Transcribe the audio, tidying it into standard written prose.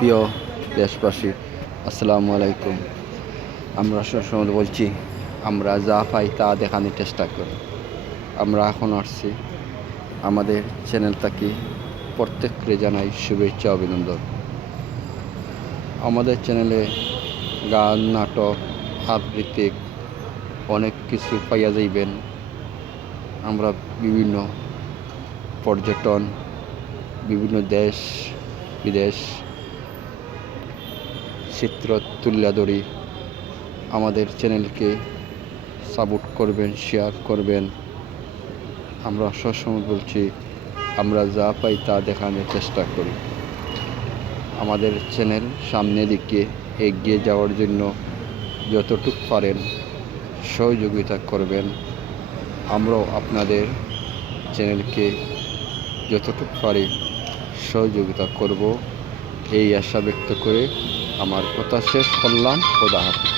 প্রিয় দেশবাসী, আসসালামু আলাইকুম। আমরা সবসময় বলছি, আমরা যা পাই তা দেখানোর চেষ্টা করি। আমরা এখন আসছি আমাদের চ্যানেলটাকে প্রত্যেককে জানাই শুভেচ্ছা অভিনন্দন। আমাদের চ্যানেলে গান, নাটক, আবৃত্তি অনেক কিছু পাইয়া যাইবেন। আমরা বিভিন্ন পর্যটন, বিভিন্ন দেশ বিদেশ চিত্র তুলে ধরি। আমাদের চ্যানেলকে সাপোর্ট করবেন, শেয়ার করবেন। আমরা সবসময় বলছি, আমরা যা পাই তা দেখানোর চেষ্টা করি। আমাদের চ্যানেল সামনের দিকে এগিয়ে যাওয়ার জন্য যতটুকু পারেন সহযোগিতা করবেন। আমরাও আপনাদের চ্যানেলকে যতটুকু পারি সহযোগিতা করব, এই আশা ব্যক্ত করে আমার কথা শেষ করলাম। খোদা হাফেজ।